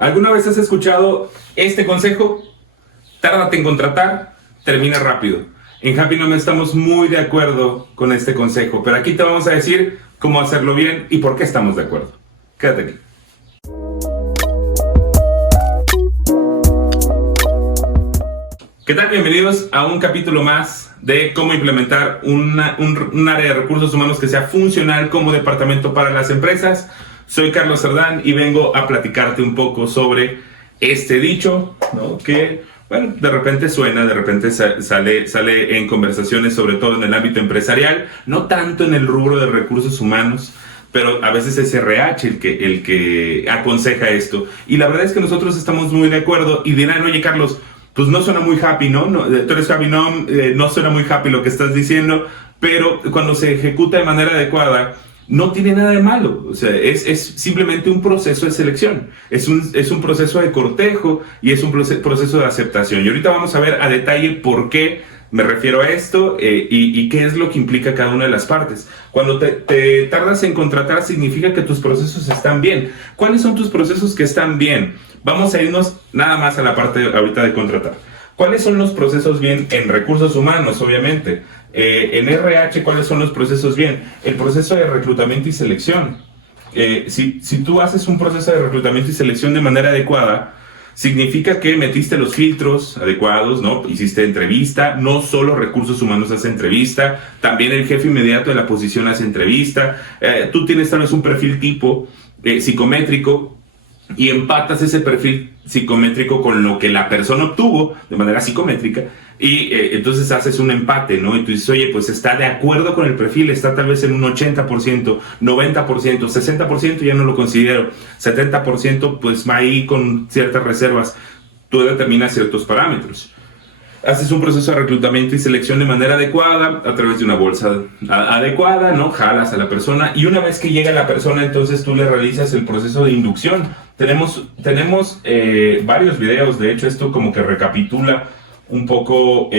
¿Alguna vez has escuchado este consejo? Tárdate en contratar, termina rápido. En Happy Nom estamos muy de acuerdo con este consejo, pero aquí te vamos a decir cómo hacerlo bien y por qué estamos de acuerdo. Quédate aquí. ¿Qué tal? Bienvenidos a un capítulo más de cómo implementar un área de recursos humanos que sea funcional como departamento para las empresas. Soy Carlos Cerdán y vengo a platicarte un poco sobre este dicho, ¿no? Que, bueno, de repente suena, de repente sale en conversaciones, sobre todo en el ámbito empresarial, no tanto en el rubro de recursos humanos, pero a veces es RH el que aconseja esto. Y la verdad es que nosotros estamos muy de acuerdo y dirán, oye Carlos, pues no suena muy happy, ¿no? Tú eres Happy Nom, no suena muy happy lo que estás diciendo, pero cuando se ejecuta de manera adecuada, no tiene nada de malo. O sea, es simplemente un proceso de selección, es un proceso de cortejo y es un proceso de aceptación. Y ahorita vamos a ver a detalle por qué me refiero a esto y qué es lo que implica cada una de las partes. Cuando te tardas en contratar, significa que tus procesos están bien. ¿Cuáles son tus procesos que están bien? Vamos a irnos nada más a la parte ahorita de contratar. ¿Cuáles son los procesos bien en recursos humanos, obviamente? En RH, ¿cuáles son los procesos bien? El proceso de reclutamiento y selección. Si tú haces un proceso de reclutamiento y selección de manera adecuada, significa que metiste los filtros adecuados, ¿no? Hiciste entrevista, no solo recursos humanos hace entrevista, también el jefe inmediato de la posición hace entrevista. Tú tienes tal vez un perfil tipo psicométrico, y empatas ese perfil psicométrico con lo que la persona obtuvo de manera psicométrica y entonces haces un empate, ¿no? Y tú dices, oye, pues está de acuerdo con el perfil, está tal vez en un 80%, 90%, 60% ya no lo considero, 70% pues va ahí con ciertas reservas, tú determinas ciertos parámetros. Haces un proceso de reclutamiento y selección de manera adecuada a través de una bolsa adecuada, ¿no? Jalas a la persona y una vez que llega la persona, entonces tú le realizas el proceso de inducción. Tenemos varios videos, de hecho esto como que recapitula un poco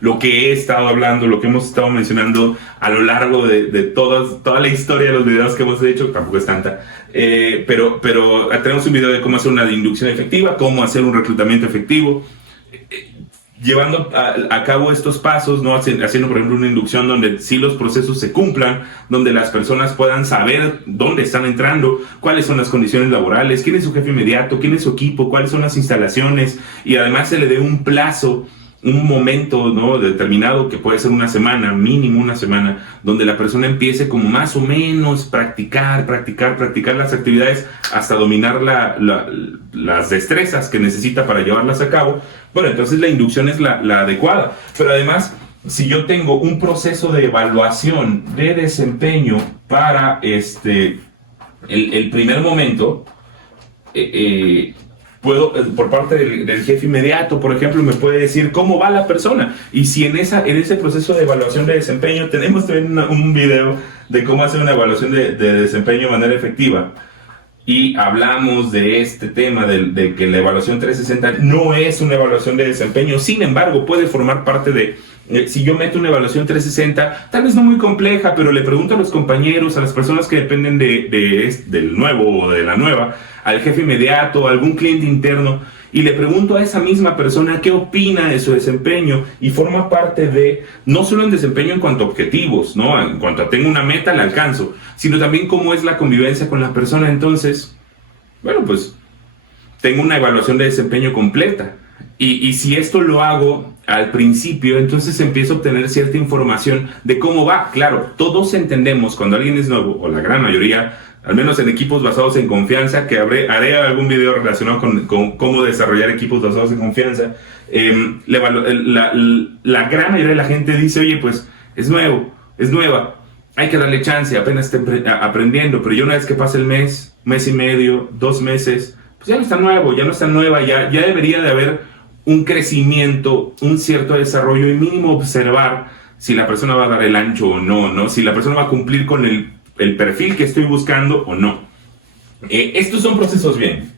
lo que he estado hablando, lo que hemos estado mencionando a lo largo de toda la historia de los videos que hemos hecho, tampoco es tanta, pero tenemos un video de cómo hacer una inducción efectiva, cómo hacer un reclutamiento efectivo, llevando a cabo estos pasos, ¿no? Haciendo por ejemplo una inducción donde sí los procesos se cumplan, donde las personas puedan saber dónde están entrando, cuáles son las condiciones laborales, quién es su jefe inmediato, quién es su equipo, cuáles son las instalaciones y además se le dé un plazo, un momento, ¿no? Determinado que puede ser una semana, mínimo una semana, donde la persona empiece como más o menos practicar las actividades hasta dominar las destrezas que necesita para llevarlas a cabo. Bueno, entonces la inducción es la adecuada, pero además si yo tengo un proceso de evaluación de desempeño para el primer momento, puedo, por parte del jefe inmediato, por ejemplo, me puede decir cómo va la persona. Y si en ese proceso de evaluación de desempeño, tenemos también un video de cómo hacer una evaluación de desempeño de manera efectiva. Y hablamos de este tema, de que la evaluación 360 no es una evaluación de desempeño. Sin embargo, puede formar parte de... Si yo meto una evaluación 360, tal vez no muy compleja, pero le pregunto a los compañeros, a las personas que dependen del nuevo o de la nueva, al jefe inmediato, a algún cliente interno, y le pregunto a esa misma persona qué opina de su desempeño, y forma parte de, no solo en desempeño en cuanto a objetivos, ¿no? En cuanto a tengo una meta, la alcanzo, sino también cómo es la convivencia con la persona. Entonces, bueno, pues tengo una evaluación de desempeño completa. Y si esto lo hago al principio, entonces empiezo a obtener cierta información de cómo va. Claro, todos entendemos cuando alguien es nuevo, o la gran mayoría, al menos en equipos basados en confianza, que haré algún video relacionado con cómo desarrollar equipos basados en confianza. La gran mayoría de la gente dice, oye, pues es nueva, hay que darle chance, apenas está aprendiendo, pero ya una vez que pasa el mes y medio, 2 meses, pues ya no está nuevo, ya no está nueva, ya debería de haber un crecimiento, un cierto desarrollo y mínimo observar si la persona va a dar el ancho o no, ¿no? Si la persona va a cumplir con el perfil que estoy buscando o no. Estos son procesos bien.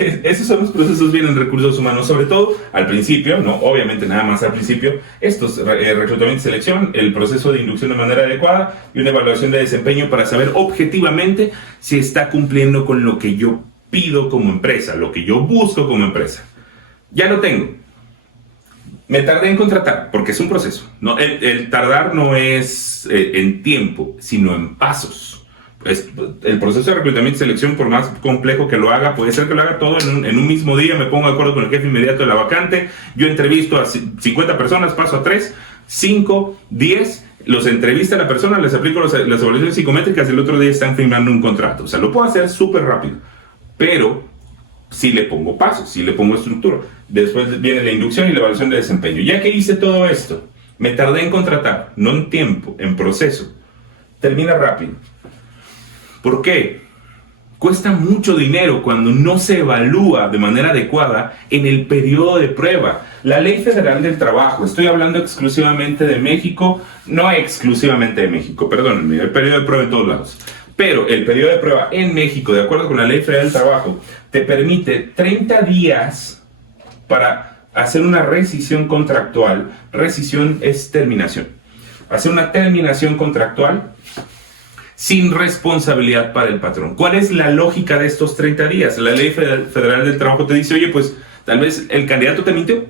Esos son los procesos bien en recursos humanos, sobre todo al principio, no, obviamente nada más al principio, estos reclutamiento y selección, el proceso de inducción de manera adecuada y una evaluación de desempeño para saber objetivamente si está cumpliendo con lo que yo pido como empresa, lo que yo busco como empresa. Ya lo tengo. Me tardé en contratar, porque es un proceso. No, el tardar no es en tiempo, sino en pasos. El proceso de reclutamiento y selección, por más complejo que lo haga, puede ser que lo haga todo en un mismo día, me pongo de acuerdo con el jefe inmediato de la vacante, yo entrevisto a 50 personas, paso a 3, 5, 10, los entrevista a la persona, les aplico las evaluaciones psicométricas y el otro día están firmando un contrato. O sea, lo puedo hacer súper rápido, pero si le pongo pasos, si le pongo estructura. Después viene la inducción y la evaluación de desempeño. Ya que hice todo esto, me tardé en contratar, no en tiempo, en proceso. Termina rápido. ¿Por qué? Cuesta mucho dinero cuando no se evalúa de manera adecuada en el periodo de prueba. La Ley Federal del Trabajo, estoy hablando exclusivamente de México, no exclusivamente de México, perdónenme, el periodo de prueba en todos lados. Pero el periodo de prueba en México, de acuerdo con la Ley Federal del Trabajo, te permite 30 días para hacer una rescisión contractual. Rescisión es terminación. Hacer una terminación contractual sin responsabilidad para el patrón. ¿Cuál es la lógica de estos 30 días? La Ley Federal del Trabajo te dice, oye, pues tal vez el candidato te mintió.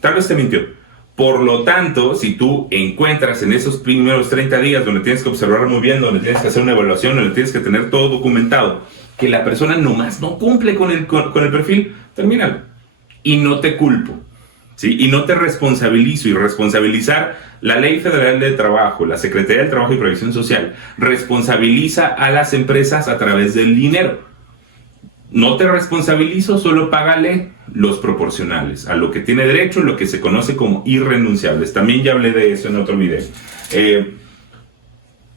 Tal vez te mintió. Por lo tanto, si tú encuentras en esos primeros 30 días donde tienes que observar muy bien, donde tienes que hacer una evaluación, donde tienes que tener todo documentado, que la persona nomás no cumple con el perfil, termínalo. Y no te culpo, ¿sí? Y no te responsabilizo. Y responsabilizar, la Ley Federal de Trabajo, la Secretaría del Trabajo y Previsión Social, responsabiliza a las empresas a través del dinero. No te responsabilizo, solo págale los proporcionales, a lo que tiene derecho, lo que se conoce como irrenunciables. También ya hablé de eso en otro video.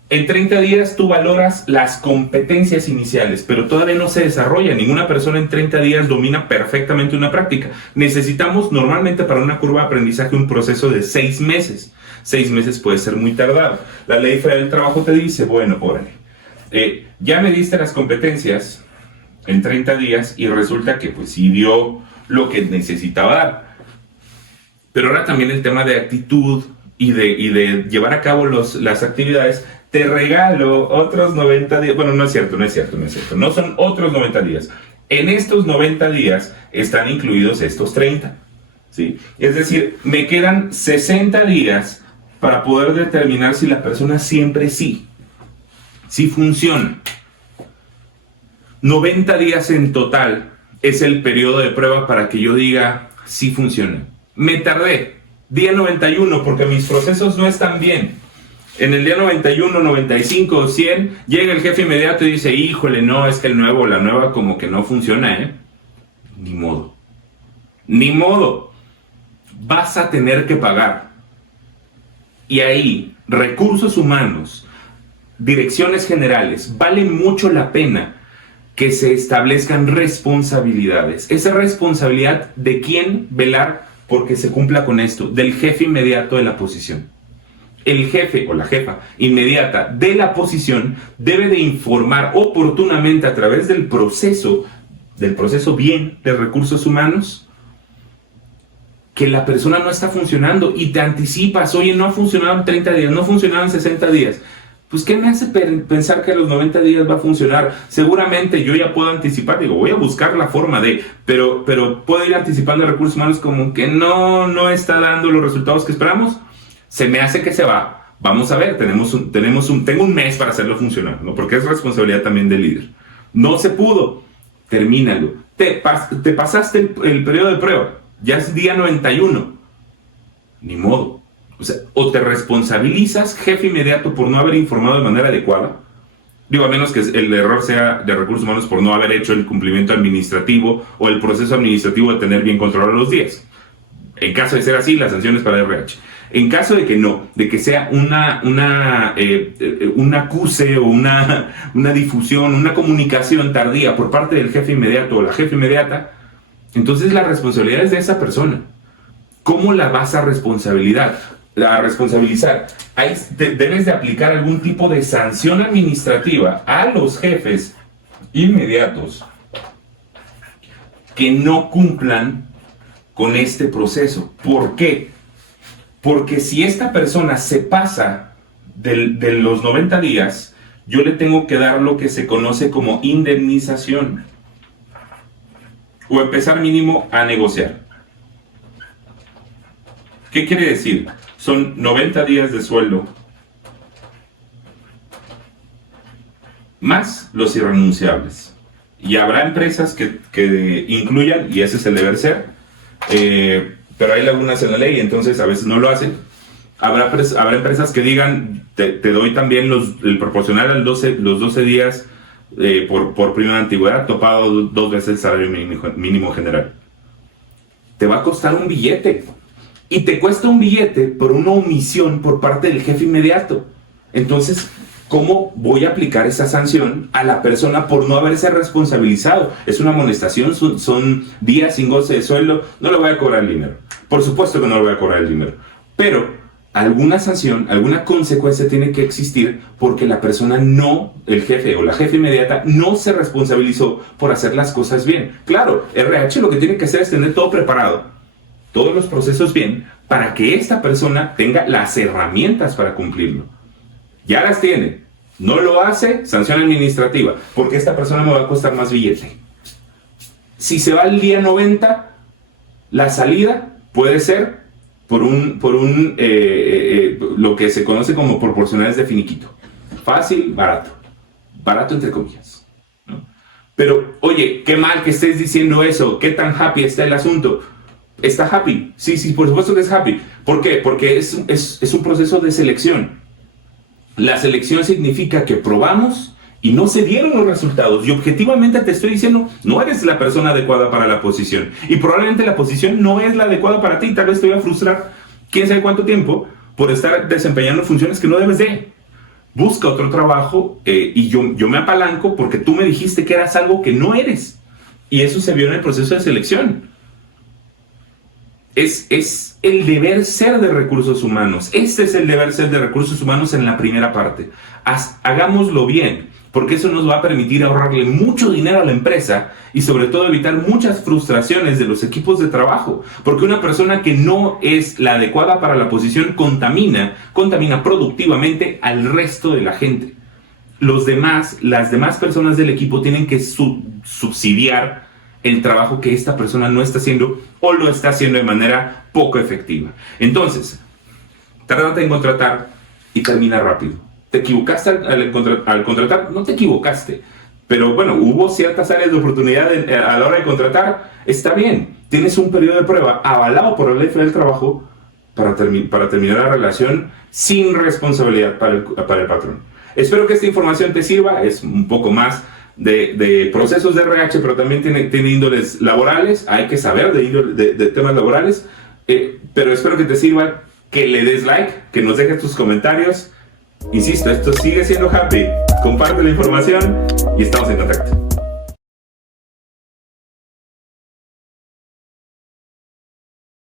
En 30 días tú valoras las competencias iniciales, pero todavía no se desarrolla. Ninguna persona en 30 días domina perfectamente una práctica. Necesitamos normalmente para una curva de aprendizaje un proceso de 6 meses. 6 meses puede ser muy tardado. La Ley Federal del Trabajo te dice, bueno, órale, ya me diste las competencias en 30 días y resulta que pues sí dio lo que necesitaba dar. Pero ahora también el tema de actitud y de llevar a cabo las actividades, te regalo otros 90 días. Bueno, no es cierto. No son otros 90 días. En estos 90 días están incluidos estos 30. ¿Sí? Es decir, me quedan 60 días para poder determinar si la persona siempre sí funciona. 90 días en total es el periodo de prueba para que yo diga si funciona. Me tardé día 91 porque mis procesos no están bien. En el día 91, 95 o 100 llega el jefe inmediato y dice, híjole, no, es que la nueva como que no funciona, Ni modo. Vas a tener que pagar. Y ahí, recursos humanos, direcciones generales, vale mucho la pena que se establezcan responsabilidades. Esa responsabilidad de quién velar porque se cumpla con esto, del jefe inmediato de la posición. El jefe o la jefa inmediata de la posición debe de informar oportunamente a través del proceso bien de recursos humanos que la persona no está funcionando y te anticipas, oye, no ha funcionado en 30 días, no ha funcionado en 60 días. Pues, ¿qué me hace pensar que a los 90 días va a funcionar? Seguramente yo ya puedo anticipar, voy a buscar la forma de, pero puedo ir anticipando recursos humanos como que no está dando los resultados que esperamos. Se me hace que se va. Vamos a ver, tengo un mes para hacerlo funcionar, ¿no? Porque es responsabilidad también del líder. No se pudo, termínalo. Te pasaste el periodo de prueba, ya es día 91. Ni modo. O sea, o te responsabilizas, jefe inmediato, por no haber informado de manera adecuada. A menos que el error sea de recursos humanos por no haber hecho el cumplimiento administrativo o el proceso administrativo de tener bien controlados los días. En caso de ser así, las sanciones para RH. En caso de que no, de que sea un acuse o una difusión, una comunicación tardía por parte del jefe inmediato o la jefe inmediata, entonces la responsabilidad es de esa persona. ¿Cómo la vas a responsabilizar? Ahí debes de aplicar algún tipo de sanción administrativa a los jefes inmediatos que no cumplan con este proceso. ¿Por qué? Porque si esta persona se pasa de los 90 días, yo le tengo que dar lo que se conoce como indemnización. o empezar mínimo a negociar. ¿Qué quiere decir? Son 90 días de sueldo más los irrenunciables. Y habrá empresas que incluyan, y ese es el deber ser, pero hay lagunas en la ley, entonces a veces no lo hacen. Habrá empresas que digan, te doy también el proporcional a los 12 días por primera antigüedad, topado 2 veces el salario mínimo general. Te va a costar un billete. Y te cuesta un billete por una omisión por parte del jefe inmediato. Entonces, ¿cómo voy a aplicar esa sanción a la persona por no haberse responsabilizado? Es una amonestación, son días sin goce de sueldo, no le voy a cobrar el dinero. Por supuesto que no le voy a cobrar el dinero. Pero alguna sanción, alguna consecuencia tiene que existir porque la persona no, el jefe o la jefe inmediata, no se responsabilizó por hacer las cosas bien. Claro, RH lo que tiene que hacer es tener todo preparado, todos los procesos bien, para que esta persona tenga las herramientas para cumplirlo. Ya las tiene. No lo hace, sanción administrativa, porque esta persona me va a costar más billete. Si se va al día 90, la salida puede ser por lo que se conoce como proporcionales de finiquito. Fácil, barato. Barato entre comillas, ¿no? Pero, oye, qué mal que estés diciendo eso, qué tan happy está el asunto. ¿Está happy? Sí, por supuesto que es happy. ¿Por qué? Porque es un proceso de selección. La selección significa que probamos y no se dieron los resultados. Y objetivamente te estoy diciendo, no eres la persona adecuada para la posición. Y probablemente la posición no es la adecuada para ti. Tal vez te voy a frustrar quién sabe cuánto tiempo por estar desempeñando funciones que no debes de. Busca otro trabajo y yo me apalanco porque tú me dijiste que eras algo que no eres. Y eso se vio en el proceso de selección. Es el deber ser de recursos humanos. Este es el deber ser de recursos humanos en la primera parte. Hagámoslo bien, porque eso nos va a permitir ahorrarle mucho dinero a la empresa y sobre todo evitar muchas frustraciones de los equipos de trabajo. Porque una persona que no es la adecuada para la posición contamina productivamente al resto de la gente. Las demás personas del equipo tienen que subsidiar el trabajo que esta persona no está haciendo o lo está haciendo de manera poco efectiva. Entonces, tárdate en contratar y termina rápido. ¿Te equivocaste al contratar? No te equivocaste, pero bueno, hubo ciertas áreas de oportunidad a la hora de contratar. Está bien, tienes un periodo de prueba avalado por la ley federal del trabajo para terminar la relación sin responsabilidad para el patrón. Espero que esta información te sirva. Es un poco más de procesos de RH, pero también tiene índoles laborales. Hay que saber de temas laborales, pero espero que te sirva, que le des like, que nos dejes tus comentarios. Insisto, esto sigue siendo Happy. Comparte la información y estamos en contacto.